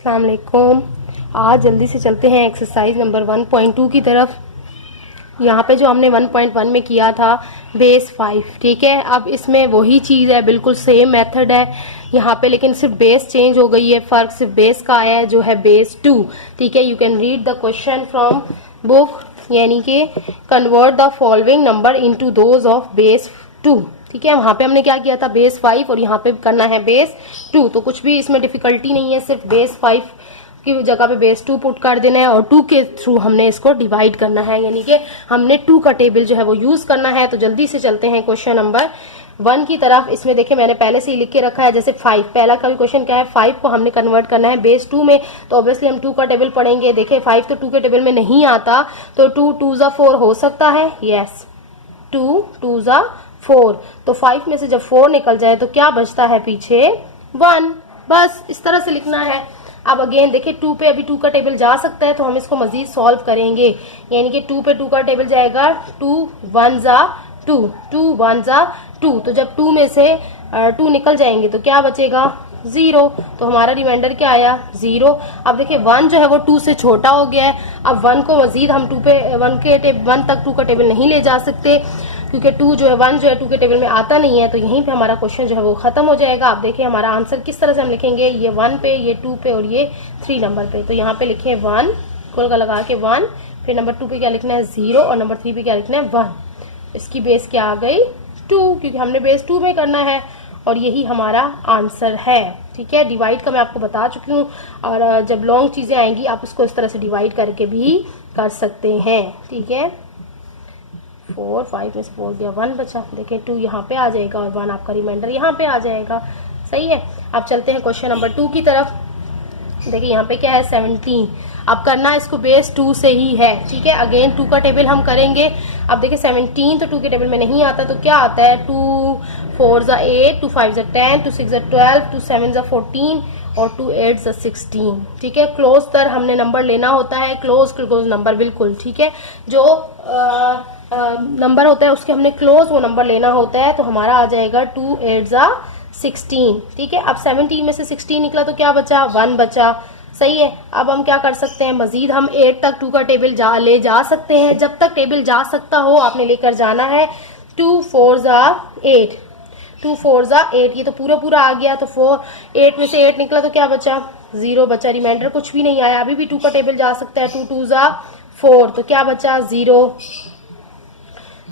अस्सलाम वालेकुम। आज जल्दी से चलते हैं एक्सरसाइज नंबर 1.2 की तरफ। यहाँ पे जो हमने 1.1 में किया था बेस 5, ठीक है। अब इसमें वही चीज़ है, बिल्कुल सेम मेथड है यहाँ पे, लेकिन सिर्फ बेस चेंज हो गई है। फर्क सिर्फ बेस का आया है जो है बेस 2, ठीक है। You can read the question from book, यानी कि convert the following number into those of base 2, ठीक है। वहां पे हमने क्या किया था बेस 5 और यहाँ पे करना है बेस 2, तो कुछ भी इसमें डिफिकल्टी नहीं है, सिर्फ बेस 5 की जगह पे बेस 2 पुट कर देना है और 2 के थ्रू हमने इसको डिवाइड करना है, यानी कि हमने 2 का टेबल जो है वो यूज करना है। तो जल्दी से चलते हैं क्वेश्चन नंबर 1 की तरफ। इसमें देखिए मैंने पहले से ही लिख के रखा है, जैसे 5 पहला का भी क्वेश्चन क्या है, 5 को हमने कन्वर्ट करना है बेस 2 में, तो ऑब्वियसली हम 2 का टेबल पढ़ेंगे। देखिए 5 तो 2 के टेबल में नहीं आता, तो 2 2 जा 4 हो सकता है, यस 2 2 जा 4, तो 5 में से जब 4 निकल जाए तो क्या बचता है पीछे 1, बस इस तरह से लिखना है। अब अगेन देखिए 2 पे अभी 2 का टेबल जा सकता है, तो हम इसको मजीद सॉल्व करेंगे, यानी कि 2 पे 2 का टेबल जाएगा 2 1 जा 2, 2 1 जा 2, तो जब 2 में से 2 निकल जाएंगे तो क्या बचेगा 0, तो हमारा रिमाइंडर क्या आया 0। अब देखिए 1 जो है वो 2 से छोटा हो गया है, अब 1 को मजीद हम 2 पे 1 तक 2 का टेबल नहीं ले जा सकते, क्योंकि 2 जो है 1 जो है 2 के टेबल में आता नहीं है, तो यहीं पे हमारा क्वेश्चन जो है वो खत्म हो जाएगा। आप देखिए हमारा आंसर किस तरह से हम लिखेंगे, ये 1 पे, ये 2 पे और ये 3 नंबर पे। तो यहाँ पे लिखे 1 कोल का लगा के 1, फिर नंबर 2 पे क्या लिखना है 0 और नंबर 3 पे क्या लिखना है 1। इसकी बेस क्या आ गई 2, क्योंकि हमने बेस 2 में करना है और यही हमारा आंसर है, ठीक है। डिवाइड का मैं आपको बता चुकी हूँ, और जब लॉन्ग चीजें आएंगी आप इसको इस तरह से डिवाइड करके भी कर सकते हैं, ठीक है। 4 5 में से 4 गया 1 बचा, देखिए 2 यहाँ पे आ जाएगा और 1 आपका रिमाइंडर यहाँ पे आ जाएगा, सही है। अब चलते हैं क्वेश्चन नंबर 2 की तरफ। देखिए यहाँ पे क्या है 17, अब करना इसको बेस 2 से ही है, ठीक है। अगेन 2 का टेबल हम करेंगे। अब देखिए 17 तो 2 के टेबल में नहीं आता, तो क्या आता है 2 4 जा 8, 2 5 जा 10, 2 6 जा 12, 2 7 जा 14 और 2 8 जा 16, ठीक है। क्लोज तर हमने नंबर लेना होता है, क्लोज नंबर बिल्कुल, ठीक है। जो नंबर होता है उसके हमने क्लोज वो नंबर लेना होता है, तो हमारा आ जाएगा 2 8 जा 16, ठीक है। अब 17 में से 16 निकला तो क्या बचा 1 बचा, सही है। अब हम क्या कर सकते हैं, मजीद हम 8 तक 2 का टेबल ले जा सकते हैं, जब तक टेबल जा सकता हो आपने लेकर जाना है। 2 4 जा 8, 2 4 जा 8, ये तो पूरा आ गया, तो 8 में से 8 निकला तो क्या बचा 0 बचा, रिमाइंडर कुछ भी नहीं आया। अभी भी 2 का टेबल जा सकता है, 2 2 जा 4, तो क्या बचा 0,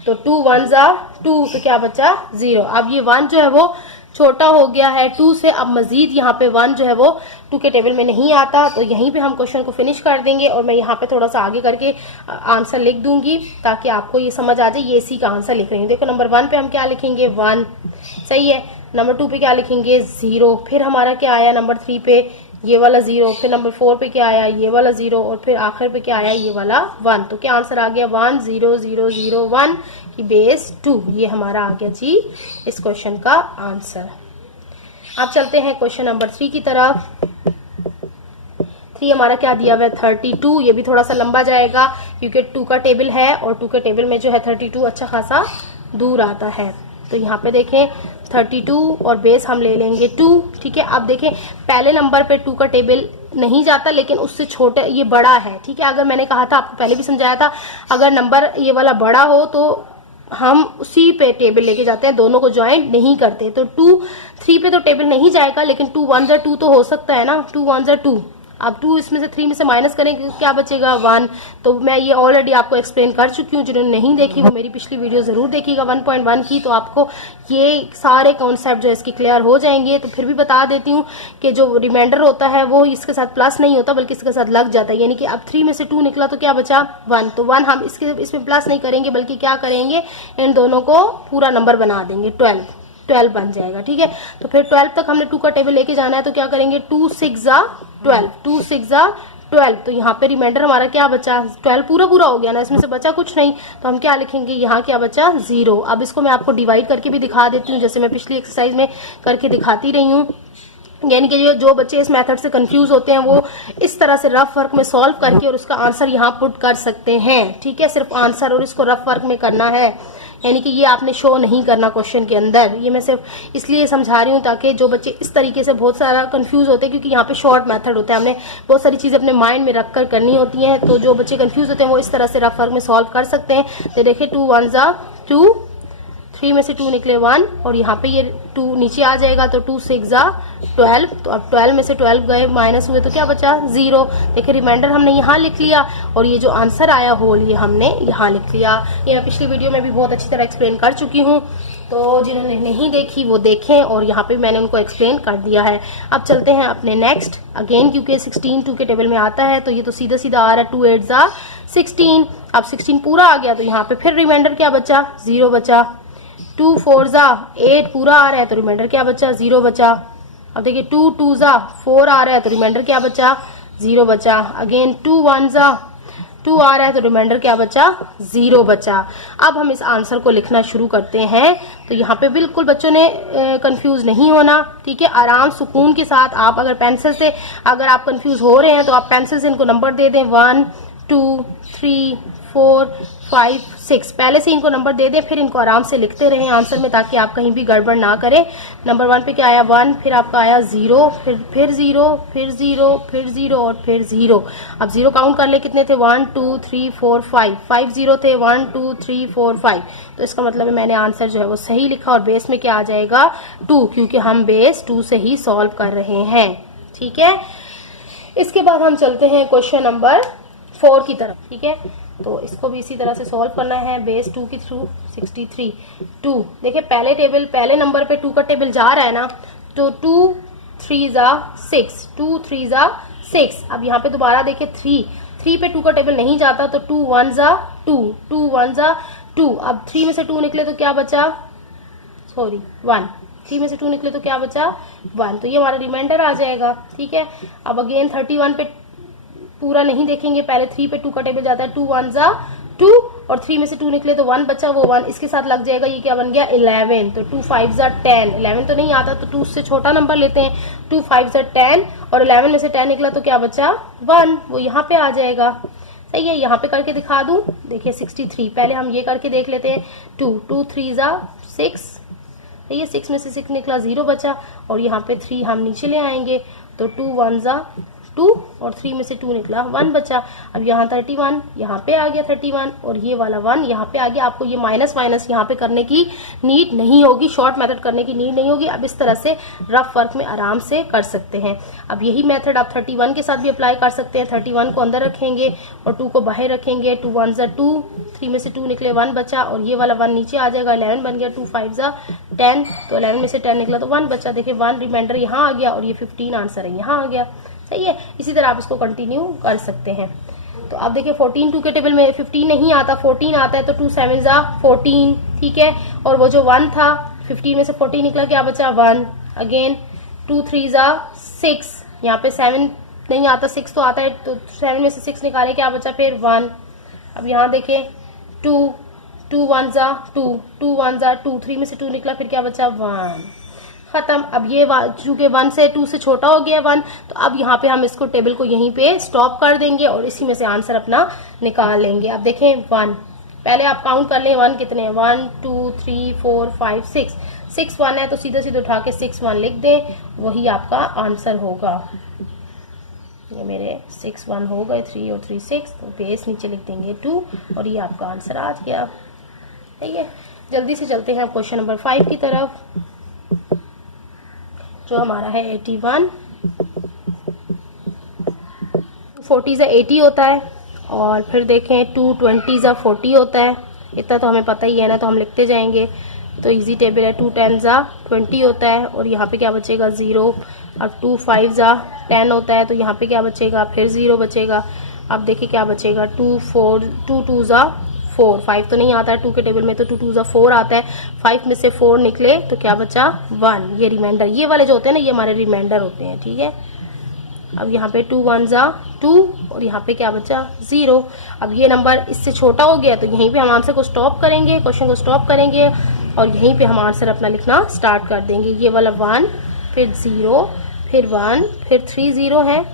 तो 2 1 जा 2, तो क्या बचा 0। अब ये 1 जो है वो छोटा हो गया है 2 से, अब मजीद यहाँ पे 1 जो है वो 2 के टेबल में नहीं आता, तो यहीं पे हम क्वेश्चन को फिनिश कर देंगे और मैं यहाँ पे थोड़ा सा आगे करके आंसर लिख दूंगी ताकि आपको ये समझ आ जाए ये इसी का आंसर लिख रही हूँ। देखो नंबर 1 पे हम क्या लिखेंगे 1, सही है। नंबर 2 पे क्या लिखेंगे 0, फिर हमारा क्या आया नंबर 3 पे ये वाला 0, फिर नंबर 4 पे क्या आया ये वाला 0 और फिर आखिर पे क्या आया ये वाला 1, तो क्या आंसर आ गया 1 0 0 0 1 की बेस 2, ये हमारा आ गया जी इस क्वेश्चन का आंसर। अब चलते हैं क्वेश्चन नंबर 3 की तरफ। 3 हमारा क्या दिया हुआ है 32, ये भी थोड़ा सा लंबा जाएगा क्योंकि 2 का टेबल है और 2 के टेबल में जो है 32 अच्छा खासा दूर आता है। तो यहाँ पे देखें 32 और बेस हम ले लेंगे 2, ठीक है। अब देखें पहले नंबर पे 2 का टेबल नहीं जाता, लेकिन उससे छोटे ये बड़ा है, ठीक है। अगर मैंने कहा था आपको पहले भी समझाया था, अगर नंबर ये वाला बड़ा हो तो हम उसी पे टेबल लेके जाते हैं, दोनों को ज्वाइंट नहीं करते। तो 2 3 पे तो टेबल नहीं जाएगा, लेकिन 2 1 जा 2 तो हो सकता है ना, 2 1 जा 2। अब 2 इसमें से 3 में से माइनस करेंगे क्या बचेगा 1, तो मैं ये ऑलरेडी आपको एक्सप्लेन कर चुकी हूँ। जिन्होंने नहीं देखी वो मेरी पिछली वीडियो जरूर देखिएगा 1.1 की, तो आपको ये सारे कॉन्सेप्ट जो है इसकी क्लियर हो जाएंगे। तो फिर भी बता देती हूँ कि जो रिमाइंडर होता है वो इसके साथ प्लस नहीं होता बल्कि इसके साथ लग जाता है, यानी कि अब 3 में से 2 निकला तो क्या बचा 1, तो 1 हम इसमें प्लस नहीं करेंगे बल्कि क्या करेंगे इन दोनों को पूरा नंबर बना देंगे, 12 बन जाएगा, ठीक है। तो फिर 12 तक हमने 2 का टेबल लेके जाना है, तो क्या करेंगे 2 6 जा 12, 2 6 जा 12, तो यहाँ पे रिमाइंडर हमारा क्या बचा 12 पूरा हो गया ना, इसमें से बचा कुछ नहीं, तो हम क्या लिखेंगे यहाँ क्या बचा 0। अब इसको मैं आपको डिवाइड करके भी दिखा देती हूँ, जैसे मैं पिछली एक्सरसाइज में करके दिखाती रही हूँ। यानी कि जो बच्चे इस मेथड से कंफ्यूज होते हैं वो इस तरह से रफ वर्क में सॉल्व करके और उसका आंसर यहाँ पुट कर सकते हैं, ठीक है। सिर्फ आंसर और इसको रफ वर्क में करना है। यानी कि ये आपने शो नहीं करना क्वेश्चन के अंदर। ये मैं सिर्फ इसलिए समझा रही हूँ ताकि जो बच्चे इस तरीके से बहुत सारा कंफ्यूज होते हैं, क्योंकि यहाँ पे शॉर्ट मेथड होता है, हमने बहुत सारी चीज़ें अपने माइंड में रख कर करनी होती हैं, तो जो बच्चे कंफ्यूज होते हैं वो इस तरह से रफ वर्क में सॉल्व कर सकते हैं। तो देखिए 2 1 जा 2, 3 में से 2 निकले 1, और यहाँ पे ये 2 नीचे आ जाएगा, तो 2 6 जा 12, तो अब 12 में से 12 गए माइनस हुए तो क्या बचा 0। देखिए रिमाइंडर हमने यहाँ लिख लिया, और ये जो आंसर आया होल ये हमने यहाँ लिख लिया। ये मैं पिछली वीडियो में भी बहुत अच्छी तरह एक्सप्लेन कर चुकी हूँ, तो जिन्होंने नहीं देखी वो देखें, और यहाँ पे मैंने उनको एक्सप्लेन कर दिया है। अब चलते हैं अपने नेक्स्ट अगेन, क्योंकि 16 2 के टेबल में आता है, तो ये तो सीधा सीधा आ रहा है 2 8 जा 16। अब 16 पूरा आ गया तो यहाँ पे फिर रिमाइंडर क्या बचा 0 बचा। 2 4 जा 8 पूरा आ रहा है तो रिमाइंडर क्या बचा 0 बचा। अब देखिए 2 2 जा 4 आ रहा है तो रिमाइंडर क्या बचा 0 बचा। अगेन 2 1 जा 2 आ रहा है तो रिमाइंडर क्या बचा 0 बचा। अब हम इस आंसर को लिखना शुरू करते हैं। तो यहाँ पे बिल्कुल बच्चों ने कंफ्यूज नहीं होना, ठीक है। आराम सुकून के साथ आप अगर पेंसिल से अगर आप कंफ्यूज हो रहे हैं तो आप पेंसिल से इनको नंबर दे दें 1 2 3 4 5 6, पहले से इनको नंबर दे दें, फिर इनको आराम से लिखते रहें आंसर में, ताकि आप कहीं भी गड़बड़ ना करें। नंबर 1 पे क्या आया 1, फिर आपका आया 0, फिर 0, फिर 0, फिर 0 और फिर 0। अब 0 काउंट कर ले कितने थे 1 2 3 4 5 0 थे 1 2 3 4 5। तो इसका मतलब है मैंने आंसर जो है वो सही लिखा, और बेस में क्या आ जाएगा 2, क्योंकि हम बेस 2 से ही सॉल्व कर रहे हैं, ठीक है। इसके बाद हम चलते हैं क्वेश्चन नंबर 4 की तरफ, ठीक है। तो इसको भी इसी तरह से सॉल्व करना है बेस 2 के थ्रू। 63 2, देखिए पहले नंबर पे 2 का टेबल जा रहा है ना, तो 2 3 जा 6, 2 3 जा 6। अब यहाँ पे दोबारा देखिए 3 पे 2 का टेबल नहीं जाता, तो 2 1 जा 2, 2 1 जा 2। अब 3 में से 2 निकले तो क्या बचा 1, 3 में से 2 निकले तो क्या बचा 1, तो ये हमारा रिमाइंडर आ जाएगा, ठीक है। अब अगेन 31 पे पूरा नहीं देखेंगे, पहले 3 पे 2 का टेबल जाता है, 2 1 जा 2, और 3 में से 2 निकले तो 1 बचा, वो 1 इसके साथ लग जाएगा, ये क्या बन गया 11। तो 2 5 जा 10, 11 तो नहीं आता तो 2 से छोटा नंबर लेते हैं, 2 5 जा 10, और 11 में से 10 निकला तो क्या बचा 1, वो यहाँ पे आ जाएगा, सही है। यहाँ पे करके दिखा दूं, देखिए 63, पहले हम ये करके देख लेते हैं 2 3 जा 6, ये 6 में से 6 निकला 0 बचा, और यहाँ पे 3 हम नीचे ले आएंगे, तो 2 1 जा 2, और 3 में से 2 निकला 1 बचा। अब यहाँ 31, यहाँ पे आ गया 31, और ये वाला 1 यहाँ पे आ गया। आपको ये माइनस माइनस यहाँ पे करने की नीड नहीं होगी, शॉर्ट मेथड करने की नीड नहीं होगी। अब इस तरह से रफ वर्क में आराम से कर सकते हैं। अब यही मेथड आप 31 के साथ भी अप्लाई कर सकते हैं। 31 को अंदर रखेंगे और 2 को बाहर रखेंगे, 2 1 जा 2, 3 में से 2 निकले 1 बचा, और ये वाला 1 नीचे आ जाएगा, 11 बन गया, 2 5 जा 10, तो 11 में से 10 निकला तो 1 बचा। देखिए 1 रिमाइंडर यहाँ आ गया, और ये 15 आंसर है यहाँ आ गया, सही है। इसी तरह आप इसको कंटिन्यू कर सकते हैं। तो अब देखिए 14 2 के टेबल में 15 नहीं आता, 14 आता है, तो 2 7 जा 14, ठीक है। और वो जो 1 था 15 में से 14 निकला, क्या बचा 1। अगेन 2 3 जा 6, यहाँ पे 7 नहीं आता, 6 तो आता है, तो 7 में से 6 निकाले, क्या बचा फिर 1। अब यहाँ देखें 2 1 जा 2, 2 1 जा 2, 3 में से 2 निकला, फिर क्या बचा 1, खत्म। अब ये चूंकि 1 से 2 से छोटा हो गया 1, तो अब यहाँ पे हम इसको टेबल को यहीं पे स्टॉप कर देंगे, और इसी में से आंसर अपना निकाल लेंगे। अब देखें 1, पहले आप काउंट कर लें 1 कितने हैं, 1 2 3 4 5 6 1 है, तो सीधे सीधे उठा के 6 1 लिख दें, वही आपका आंसर होगा। ये मेरे 6 1 हो गए, 3 और 3 6, तो बेस नीचे लिख देंगे 2, और ये आपका आंसर आ गया, ठीक है। जल्दी से चलते हैं क्वेश्चन नंबर 5 की तरफ, जो हमारा है 81। 40 80 होता है, और फिर देखें 2 20 40 होता है, इतना तो हमें पता ही है ना, तो हम लिखते जाएंगे। तो इजी टेबल है, 2 10 20 होता है, और यहाँ पे क्या बचेगा 0। अब 2 5 10 होता है, तो यहाँ पे क्या बचेगा फिर 0 बचेगा। अब देखिए क्या बचेगा 2 2 4, 5 तो नहीं आता है 2 के टेबल में, तो 2 2 4 आता है, 5 में से 4 निकले तो क्या बचा 1। ये रिमाइंडर, ये वाले जो होते हैं ना, ये हमारे रिमाइंडर होते हैं, ठीक है। अब यहाँ पे 2 1 जा 2, और यहाँ पे क्या बचा 0। अब ये नंबर इससे छोटा हो गया, तो यहीं पे हम आंसर को स्टॉप करेंगे, क्वेश्चन को स्टॉप करेंगे, और यहीं पे हम आंसर अपना लिखना स्टार्ट कर देंगे। ये वाला 1, फिर 0, फिर 1, फिर 3 0 है,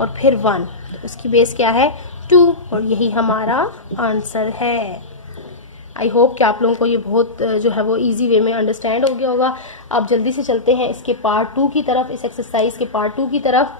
और फिर 1, तो उसकी बेस क्या है 2, और यही हमारा आंसर है। आई होप कि आप लोगों को ये बहुत जो है वो इजी वे में अंडरस्टैंड हो गया होगा। अब जल्दी से चलते हैं इसके पार्ट 2 की तरफ, इस एक्सरसाइज के पार्ट 2 की तरफ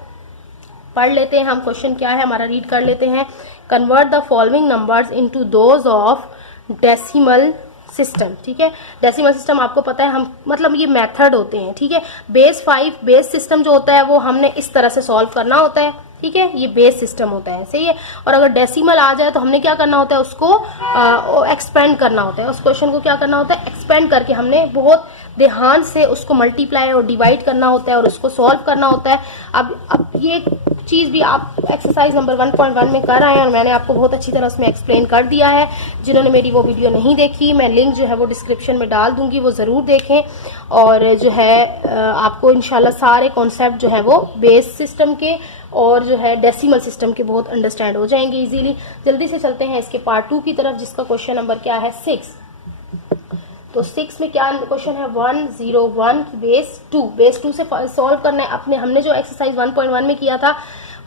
पढ़ लेते हैं हम। क्वेश्चन क्या है हमारा, रीड कर लेते हैं। Convert the following numbers into those of decimal system. ठीक है, डेसिमल सिस्टम आपको पता है हम मतलब ये मेथड होते हैं। ठीक है, बेस 5 बेस सिस्टम जो होता है वो हमने इस तरह से सॉल्व करना होता है। ठीक है, ये बेस सिस्टम होता है, सही है। और अगर डेसिमल आ जाए तो हमने क्या करना होता है, उसको एक्सपेंड करना होता है। उस क्वेश्चन को क्या करना होता है, एक्सपेंड करके हमने बहुत ध्यान से उसको मल्टीप्लाई और डिवाइड करना होता है और उसको सॉल्व करना होता है। अब ये चीज भी आप एक्सरसाइज नंबर 1.1 में कर आए हैं और मैंने आपको बहुत अच्छी तरह उसमें एक्सप्लेन कर दिया है। जिन्होंने मेरी वो वीडियो नहीं देखी, मैं लिंक जो है वो डिस्क्रिप्शन में डाल दूंगी, वो जरूर देखें। और जो है आपको इंशाल्लाह सारे कॉन्सेप्ट जो है वो बेस सिस्टम के और जो है डेसिमल सिस्टम के बहुत अंडरस्टैंड हो जाएंगे इजीली। जल्दी से चलते हैं इसके पार्ट 2 की तरफ, जिसका क्वेश्चन नंबर क्या है 6। तो 6 में क्या क्वेश्चन है, 101 की बेस 2। बेस 2 से सॉल्व करना है अपने। हमने जो एक्सरसाइज 1.1 में किया था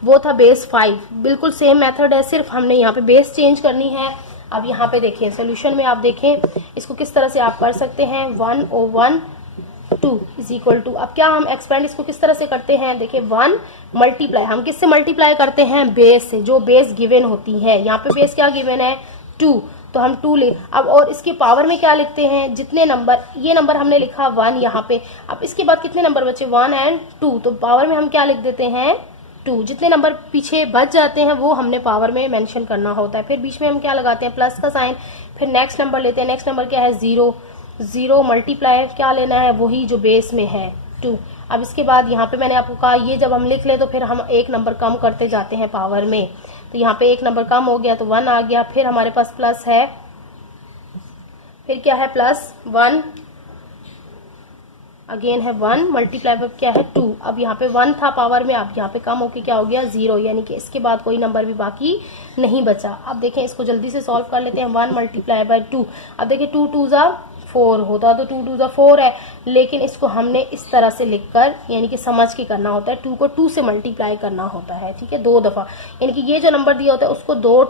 वो था बेस 5, बिल्कुल सेम मेथड है, सिर्फ हमने यहाँ पे बेस चेंज करनी है। अब यहाँ पे देखिए सोल्यूशन में आप देखें इसको किस तरह से आप कर सकते हैं। 1/2 इज इक्वल टू, अब क्या हम एक्सपेंड इसको किस तरह से करते हैं, देखिए 1 मल्टीप्लाई, हम किससे मल्टीप्लाई करते हैं, बेस से, जो बेस गिवन होती है। यहाँ पे बेस क्या गिवन है 2, तो हम 2 ले। अब और इसके पावर में क्या लिखते हैं, जितने नंबर, ये नंबर हमने लिखा 1 यहाँ पे। अब इसके बाद कितने नंबर बचे 1 और 2, तो पावर में हम क्या लिख देते हैं 2। जितने नंबर पीछे बच जाते हैं वो हमने पावर में मेंशन करना होता है। फिर बीच में हम क्या लगाते हैं, प्लस का साइन। फिर नेक्स्ट नंबर लेते हैं, नेक्स्ट नंबर क्या है 0। 0 मल्टीप्लाई क्या लेना है, वही जो बेस में है 2। अब इसके बाद यहाँ पे मैंने आपको कहा ये जब हम लिख ले तो फिर हम एक नंबर कम करते जाते हैं पावर में। तो यहाँ पे एक नंबर कम हो गया तो 1 आ गया। फिर हमारे पास प्लस है, फिर क्या है +1, अगेन है 1 मल्टीप्लाई पर क्या है 2। अब यहाँ पे 1 था पावर में, अब यहाँ पे कम होके क्या हो गया 0, यानी कि इसके बाद कोई नंबर भी बाकी नहीं बचा। अब देखें इसको जल्दी से सॉल्व कर लेते हैं। 1 मल्टीप्लाई बाय 2, अब देखिए 2 2 जा 4 होता तो 2 2 जा 4 है, लेकिन इसको हमने इस तरह से लिखकर यानी कि समझ के करना होता है। 2 को 2 से मल्टीप्लाई करना होता है, ठीक है, 2 दफा, यानी कि ये जो नंबर दिया होता है उसको 2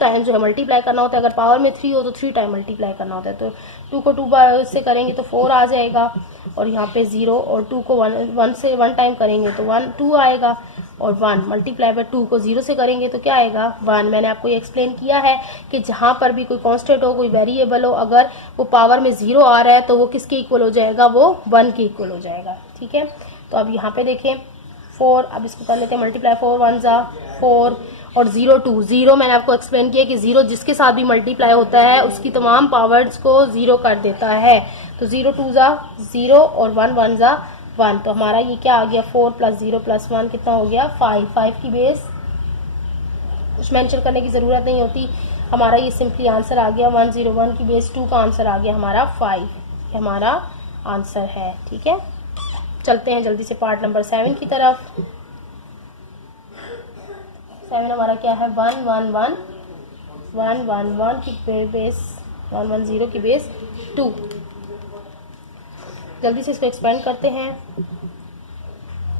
टाइम जो है मल्टीप्लाई करना होता है। अगर पावर में 3 हो तो 3 टाइम मल्टीप्लाई करना होता है। तो 2 को 2 से करेंगे तो 4 आ जाएगा, और यहाँ पे 0, और 2 को 1 से 1 टाइम करेंगे तो 2 आएगा, और 1 मल्टीप्लाई बाय 2 को 0 से करेंगे तो क्या आएगा 1। मैंने आपको ये एक्सप्लेन किया है कि जहां पर भी कोई कांस्टेंट हो, कोई वेरिएबल हो, अगर वो पावर में 0 आ रहा है तो वो किसके इक्वल हो जाएगा, वो 1 के इक्वल हो जाएगा। ठीक है, तो अब यहाँ पे देखें 4, अब इसको कर लेते हैं मल्टीप्लाई, 4 1 जा 4, और 0 2 0 मैंने आपको एक्सप्लेन किया कि 0 जिसके साथ भी मल्टीप्लाई होता है उसकी तमाम पावर्स को 0 कर देता है। तो 0 2 जा 0 और 1 1 जा 1, तो हमारा ये क्या आ गया 4 + 0 + 1 कितना हो गया 5। 5 की बेस कुछ मेंशन करने की जरूरत नहीं होती, हमारा ये सिंपली आंसर आ गया। 101 की बेस 2 का आंसर आ गया हमारा 5, ये हमारा आंसर है। ठीक है, चलते हैं जल्दी से पार्ट नंबर 7 की तरफ। 7 हमारा क्या है 111 111 की बेस 110 की बेस 2। जल्दी से इसको एक्सपेंड करते हैं।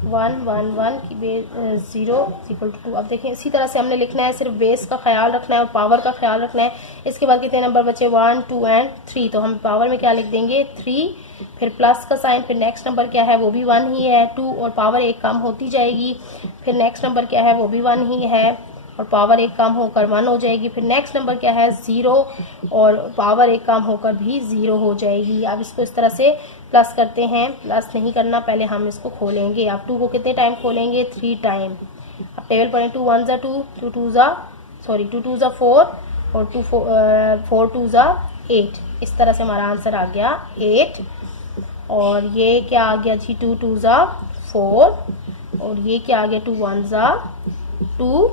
111 की बेस 0 इक्वल टू 2। अब देखें इसी तरह से हमने लिखना है, सिर्फ बेस का ख्याल रखना है और पावर का ख्याल रखना है। इसके बाद कितने नंबर बचे 1 2 और 3, तो हम पावर में क्या लिख देंगे 3, फिर प्लस का साइन, फिर नेक्स्ट नंबर क्या है वो भी 1 ही है 2, और पावर एक कम होती जाएगी। फिर नेक्स्ट नंबर क्या है वो भी 1 ही है और पावर एक कम होकर 1 हो जाएगी। फिर नेक्स्ट नंबर क्या है 0 और पावर एक कम होकर भी 0 हो जाएगी। अब इसको इस तरह से प्लस करते हैं, प्लस नहीं करना, पहले हम इसको खोलेंगे। आप 2 को कितने टाइम खोलेंगे 3 टाइम। अब टेबल पढ़ें 2 1 जा 2 2 2 जा 4 और 4 2 जा 8। इस तरह से हमारा आंसर आ गया 8। और ये क्या आ गया जी 2 2 जा 4, और ये क्या आ गया 2 1 जा 2,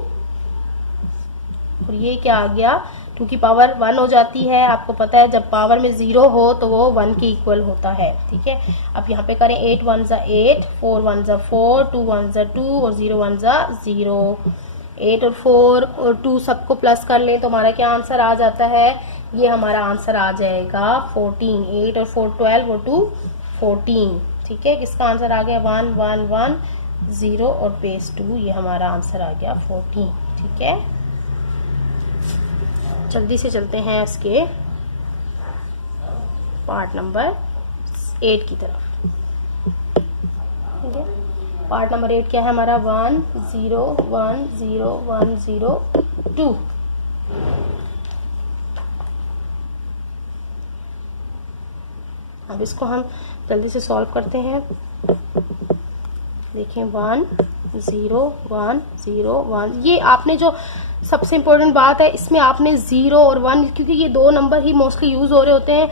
और ये क्या आ गया 2 की पावर 1 हो जाती है। आपको पता है जब पावर में 0 हो तो वो 1 के इक्वल होता है। ठीक है, अब यहाँ पे करें 8 1 जा 8, 4 1 जा 4, 2 1 जा 2 और 0 1 जा 0। 8 और 4 और 2 सबको प्लस कर लें तो हमारा क्या आंसर आ जाता है, ये हमारा आंसर आ जाएगा 14। 8 और 4 12 और 2 14। ठीक है, किसका आंसर आ गया 1 1 1 0 और बेस 2, ये हमारा आंसर आ गया 14। ठीक है, जल्दी से चलते हैं इसके पार्ट नंबर 8 की तरफ। ठीक है, पार्ट नंबर 8 क्या है हमारा 1 0 1 0 1 0 2। अब इसको हम जल्दी से सॉल्व करते हैं। देखें 1 0 1 0 1, ये आपने जो सबसे इम्पोर्टेंट बात है इसमें आपने 0 और 1, क्योंकि ये दो नंबर ही मोस्टली यूज हो रहे होते हैं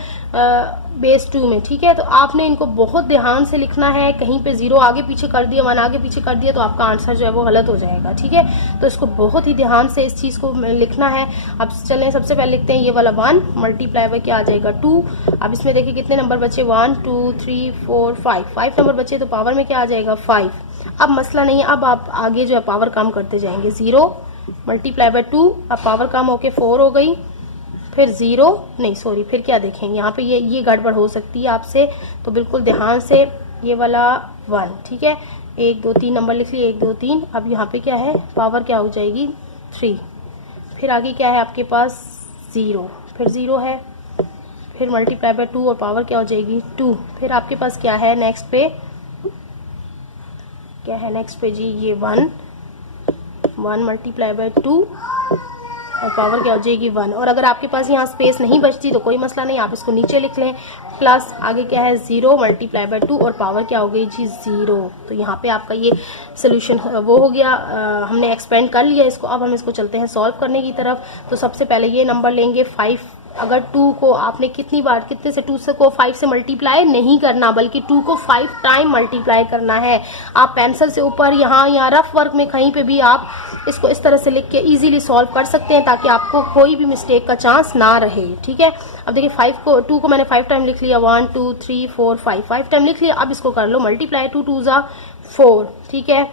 बेस 2 में। ठीक है, तो आपने इनको बहुत ध्यान से लिखना है। कहीं पे 0 आगे पीछे कर दिया, 1 आगे पीछे कर दिया तो आपका आंसर जो है वो गलत हो जाएगा। ठीक है, तो इसको बहुत ही ध्यान से इस चीज को लिखना है। अब चलें सबसे पहले लिखते हैं ये वाला 1 मल्टीप्लाई बाय क्या आ जाएगा 2। अब इसमें देखिए कितने नंबर बचे 1 2 3 4 5 नंबर बचे, तो पावर में क्या आ जाएगा 5। अब मसला नहीं है, अब आप आगे जो है पावर कम करते जाएंगे। 0 मल्टीप्लाई बाय 2, अब पावर कम होके 4 हो गई, फिर 0 नहीं सॉरी फिर क्या देखेंगे यहाँ पे ये गड़बड़ हो सकती है आपसे, तो बिल्कुल ध्यान से ये वाला 1। ठीक है, 1 2 3 नंबर लिख लिए 1 2 3। अब यहाँ पे क्या है पावर क्या हो जाएगी 3, फिर आगे क्या है आपके पास 0, फिर 0 है, फिर मल्टीप्लाई बाय 2 और पावर क्या हो जाएगी 2। फिर आपके पास क्या है नेक्स्ट पे, क्या है नेक्स्ट पे जी ये 1 मल्टीप्लाई बाय 2 और पावर क्या हो जाएगी 1। और अगर आपके पास यहाँ स्पेस नहीं बचती तो कोई मसला नहीं, आप इसको नीचे लिख लें। प्लस आगे क्या है 0 मल्टीप्लाई बाय 2 और पावर क्या हो गई जी 0। तो यहाँ पे आपका ये सोल्यूशन वो हो गया, हमने एक्सपेंड कर लिया इसको। अब हम इसको चलते हैं सॉल्व करने की तरफ। तो सबसे पहले ये नंबर लेंगे 5। अगर 2 को आपने कितनी बार कितने से 2 से को 5 से मल्टीप्लाई नहीं करना, बल्कि 2 को 5 टाइम मल्टीप्लाई करना है। आप पेंसिल से ऊपर यहाँ रफ वर्क में कहीं पे भी आप इसको इस तरह से लिख के इजीली सॉल्व कर सकते हैं, ताकि आपको कोई भी मिस्टेक का चांस ना रहे। ठीक है, अब देखिए 2 को मैंने 5 टाइम लिख लिया, 1 2 3 4 5 टाइम लिख लिया। अब इसको कर लो मल्टीप्लाई, 2 2 जा 4, ठीक है,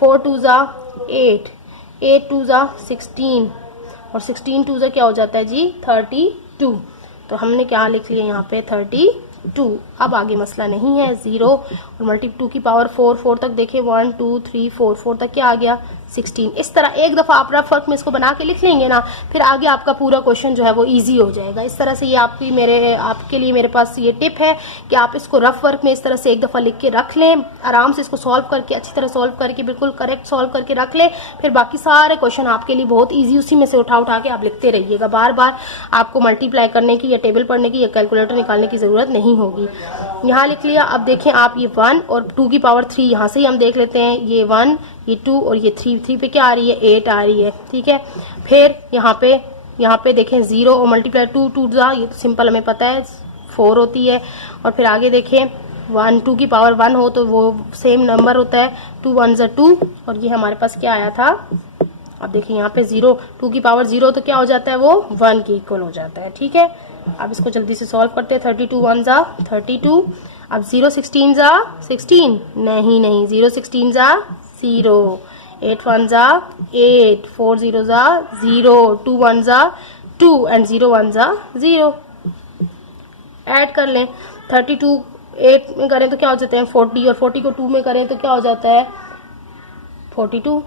4 2 जा 8 8 2 जा 16 और 16 2 जा क्या हो जाता है जी 32। तो हमने क्या लिख लिया यहाँ पे 32। अब आगे मसला नहीं है, 0 और मल्टीप्लाई 2 की पावर 4 तक देखे 1 2 3 4 तक क्या आ गया 16। इस तरह एक दफा आप रफ वर्क में इसको बना के लिख लेंगे ना, फिर आगे आपका पूरा क्वेश्चन जो है वो इजी हो जाएगा। इस तरह से ये आपके लिए मेरे पास ये टिप है कि आप इसको रफ वर्क में इस तरह से एक दफा लिख के रख लें, आराम से इसको सॉल्व करके अच्छी तरह सॉल्व करके बिल्कुल करेक्ट सॉल्व करके रख लें। फिर बाकी सारे क्वेश्चन आपके लिए बहुत ईजी, उसी में से उठा के आप लिखते रहिएगा। बार बार आपको मल्टीप्लाई करने की या टेबल पढ़ने की या कैलकुलेटर निकालने की जरूरत नहीं होगी। यहाँ लिख लिया। अब देखें आप ये 1 और 2 की पावर 3 यहाँ से ही हम देख लेते हैं, ये 1 ये 2 और ये 3 पे क्या आ रही है 8 आ रही है। ठीक है, फिर यहाँ पे देखें 0 और मल्टीप्लाई 2 2 जा, ये तो सिंपल हमें पता है 4 होती है। और फिर आगे देखें 1 2 की पावर 1 हो तो वो सेम नंबर होता है, 2 1 जा 2 और ये हमारे पास क्या आया था। अब देखिए यहाँ पे 0 2 की पावर 0 तो क्या हो जाता है वो 1 के इक्वल हो जाता है। ठीक है, अब इसको जल्दी से सॉल्व करते हैं। 32 1 जा 32। अब 0 16 जा 16 नहीं 0 16 जा 0, 8 1 जा 8, 4 0 जा 0, 2 1 जा 2 एंड 0 1 जा 0। ऐड कर लें, 32 8 में करें तो क्या हो जाते हैं 40 और 40 को 2 में करें तो क्या हो जाता है 42।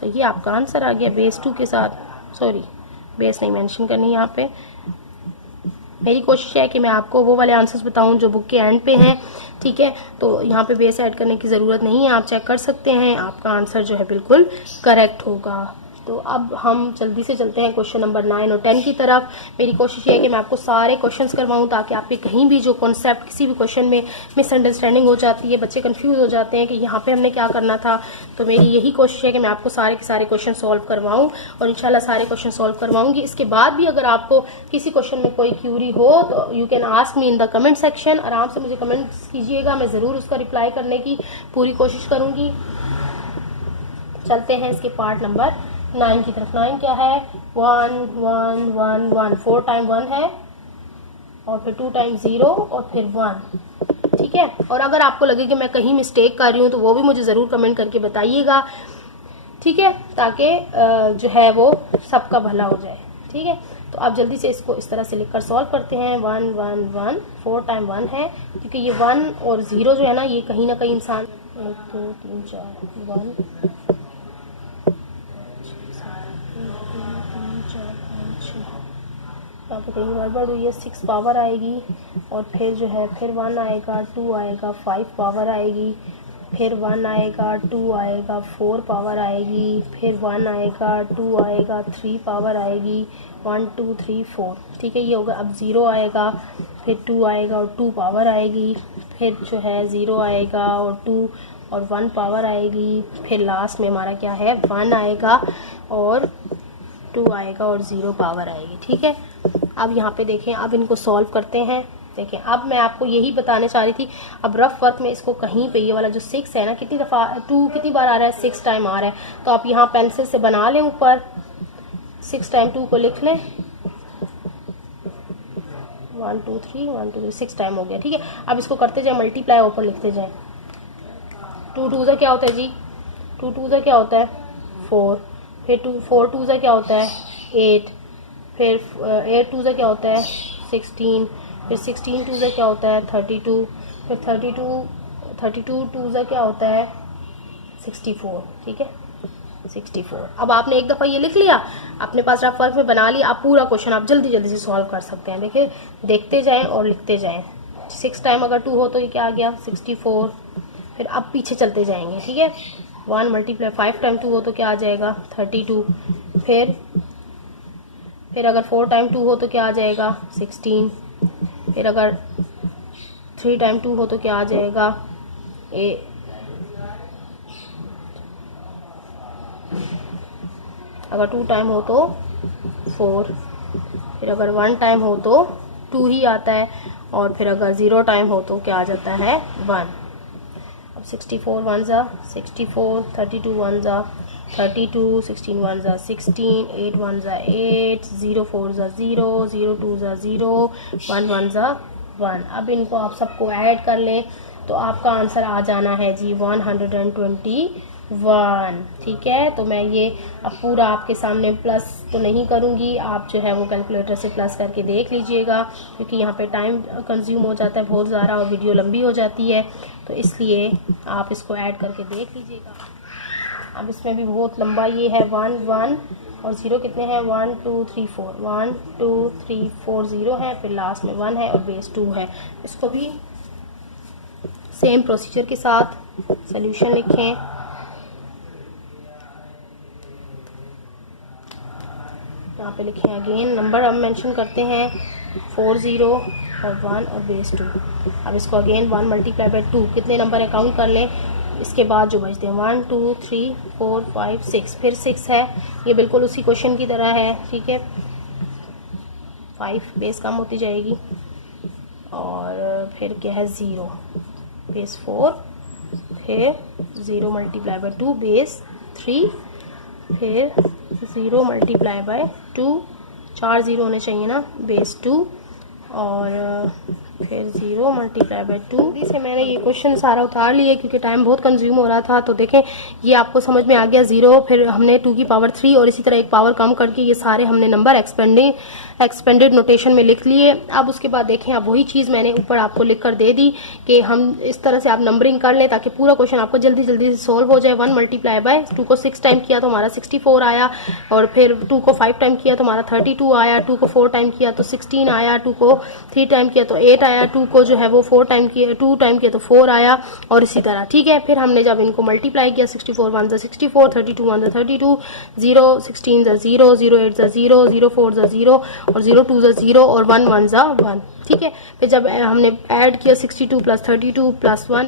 तो ये आपका आंसर आ गया बेस 2 के साथ। सॉरी बेस नहीं मेंशन करनी यहाँ पे। मेरी कोशिश है कि मैं आपको वो वाले आंसर्स बताऊं जो बुक के एंड पे हैं। ठीक है, तो यहाँ पे बेस ऐड करने की ज़रूरत नहीं है, आप चेक कर सकते हैं, आपका आंसर जो है बिल्कुल करेक्ट होगा। तो अब हम जल्दी से चलते हैं क्वेश्चन नंबर 9 और 10 की तरफ। मेरी कोशिश ये है कि मैं आपको सारे क्वेश्चंस करवाऊं, ताकि आपके कहीं भी जो कॉन्सेप्ट किसी भी क्वेश्चन में मिसअंडरस्टैंडिंग हो जाती है, बच्चे कंफ्यूज हो जाते हैं कि यहाँ पे हमने क्या करना था। तो मेरी यही कोशिश है कि मैं आपको सारे के सारे क्वेश्चन सॉल्व करवाऊँ और इंशाल्लाह सारे क्वेश्चन सॉल्व करवाऊंगी। इसके बाद भी अगर आपको किसी क्वेश्चन में कोई क्यूरी हो तो you can ask me in the comment section. आराम से मुझे कमेंट्स कीजिएगा, मैं ज़रूर उसका रिप्लाई करने की पूरी कोशिश करूँगी। चलते हैं इसके पार्ट नंबर 9 की तरफ। 9 क्या है 1 1 1 1, 4 टाइम 1 है और फिर 2 टाइम 0 और फिर 1। ठीक है, और अगर आपको लगे कि मैं कहीं मिस्टेक कर रही हूँ तो वो भी मुझे ज़रूर कमेंट करके बताइएगा। ठीक है, ताकि जो है वो सबका भला हो जाए। ठीक है, तो आप जल्दी से इसको इस तरह से लिखकर सॉल्व करते हैं। 1 1 1, 4 टाइम 1 है, क्योंकि ये 1 और 0 जो है ना ये कहीं ना कहीं इंसान 1 2 3 4 1 5 6 तो कहीं गड़बड़ हुई है, 6 पावर आएगी और फिर जो है फिर 1 आएगा, 2 आएगा, 5 पावर आएगी, फिर 1 आएगा, 2 आएगा, 4 पावर आएगी, फिर 1 आएगा, 2 आएगा, 3 पावर आएगी, 1 2 3 4। ठीक है, ये होगा। अब 0 आएगा, फिर 2 आएगा और 2 पावर आएगी, फिर जो है 0 आएगा और 2 और 1 पावर आएगी, फिर लास्ट में हमारा क्या है 1 आएगा और 2 आएगा और 0 पावर आएगी। ठीक है, अब यहाँ पे देखें, अब इनको सॉल्व करते हैं। देखें, अब मैं आपको यही बताने चाह रही थी। अब रफ वर्क में इसको कहीं पे ये वाला जो 6 है ना, कितनी दफ़ा 2 कितनी बार आ रहा है, 6 टाइम आ रहा है। तो आप यहाँ पेंसिल से बना लें, ऊपर 6 टाइम 2 को लिख लें, 1 2 3 1 2 3 6 टाइम हो गया। ठीक है, अब इसको करते जाए मल्टीप्लाई, ऊपर लिखते जाए। 2 2 क्या होता है जी, 2 2 क्या होता है 4, फिर 4 2 क्या होता है 8, फिर 8 2 क्या होता है 16, फिर 16 2 क्या होता है 32, फिर 32 2 क्या होता है 64। ठीक है, 64। अब आपने एक दफ़ा ये लिख लिया, अपने पास रफ वर्क में बना लिया। आप पूरा क्वेश्चन आप जल्दी जल्दी से सॉल्व कर सकते हैं। देखिए, देखते जाएं और लिखते जाएं। 6 टाइम अगर 2 हो तो ये क्या आ गया 64। फिर अब पीछे चलते जाएंगे। ठीक है, 1 मल्टीप्लाई 5 टाइम 2 हो तो क्या आ जाएगा 32। फिर अगर 4 टाइम 2 हो तो क्या आ जाएगा 16। फिर अगर 3 टाइम 2 हो तो क्या आ जाएगा अगर 2 टाइम हो तो 4। फिर अगर 1 टाइम हो तो 2 ही आता है, और फिर अगर 0 टाइम हो तो क्या आ जाता है 1। अब 64 1 जा 64, 32 1 जा 32, 16 1 जा 16, 8 1 जा 8, 0 4 जा 0, 0 2 जा 0, 1 1 जा 1। अब इनको आप सबको ऐड कर लें तो आपका आंसर आ जाना है जी 121। ठीक है, तो मैं ये अब पूरा आपके सामने प्लस तो नहीं करूँगी, आप जो है वो कैलकुलेटर से प्लस करके देख लीजिएगा, क्योंकि यहाँ पे टाइम कंज्यूम हो जाता है बहुत ज़्यादा और वीडियो लंबी हो जाती है, तो इसलिए आप इसको ऐड करके देख लीजिएगा। अब इसमें भी बहुत लंबा ये है 1 1 और 0 कितने हैं 1 2 3 4, 1 2 3 4 0 है, फिर लास्ट में 1 है और बेस 2 है। इसको भी सेम प्रोसीजर के साथ सोल्यूशन लिखें। यहाँ पे लिखें अगेन नंबर अब मेंशन करते हैं 4 0 और 1 और बेस 2। अब इसको अगेन 1 मल्टीप्लाई बाई 2 कितने नंबर है काउंट कर लें, इसके बाद जो बचते हैं 1 2 3 4 5 6, फिर 6 है, ये बिल्कुल उसी क्वेश्चन की तरह है। ठीक है, 5 बेस कम होती जाएगी और फिर क्या है 0 बेस 4, फिर 0 मल्टीप्लाई बाई 2 बेस 3, फिर 0 मल्टीप्लाई बाय 2, 4 0 होने चाहिए ना बेस 2, और फिर 0 मल्टीप्लाई बाय 2। से मैंने ये क्वेश्चन सारा उतार लिया क्योंकि टाइम बहुत कंज्यूम हो रहा था। तो देखें, ये आपको समझ में आ गया 0, फिर हमने 2 की पावर 3 और इसी तरह एक पावर कम करके ये सारे हमने नंबर एक्सपेंडेड नोटेशन में लिख लिए। अब उसके बाद देखें, अब वही चीज़ मैंने ऊपर आपको लिख कर दे दी कि हम इस तरह से आप नंबरिंग कर लें ताकि पूरा क्वेश्चन आपको जल्दी जल्दी से सॉल्व हो जाए। 1 मल्टीप्लाई बाय 2 को 6 टाइम किया तो हमारा 64 आया, और फिर 2 को 5 टाइम किया तो हमारा 32 आया, 2 को 4 टाइम किया तो 16 आया, 2 को 3 टाइम किया तो 8 आया, 2 को जो है वो 2 टाइम किया तो 4 आया, और इसी तरह। ठीक है, फिर हमने जब इनको मल्टीप्लाई किया 64 1 जा 64, 32 1 जा 32, 0 16 जा 0, 0 8 जा 0, 0 4 जा 0 और 0 2 जा 0 और 1 1 जा 1। ठीक है, फिर जब हमने ऐड किया 62 प्लस 32 प्लस 1